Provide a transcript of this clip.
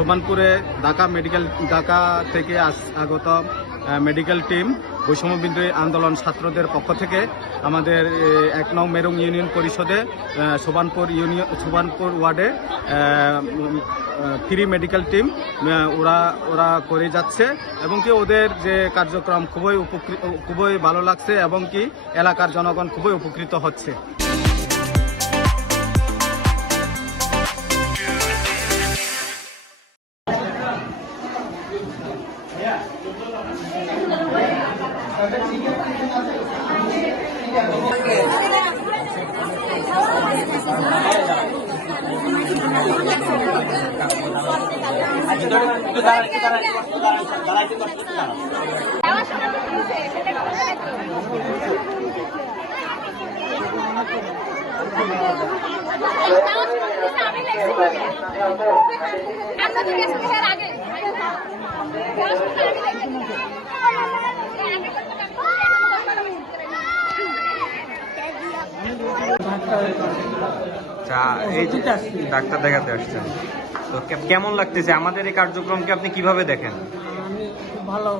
সোবানপুরে ঢাকা থেকে আগত medical team বৈষম্যবিরোধী আন্দোলন ছাত্রদের পক্ষ থেকে আমাদের 1 নং মেরুং ইউনিয়ন পরিষদে সোবানপুর ওয়ার্ডে ফ্রি মেডিকেল টিম ওরা করে যাচ্ছে এবং কি ওদের যে কার্যক্রম খুবই ভালো লাগছে এবং কি এলাকার জনগণ খুবই উপকৃত হচ্ছে। এই ডাক্তার দেখাতে আসছেন, তো কেমন লাগতেছে আমাদের এই কার্যক্রমকে আপনি কিভাবে দেখেন? ভালো।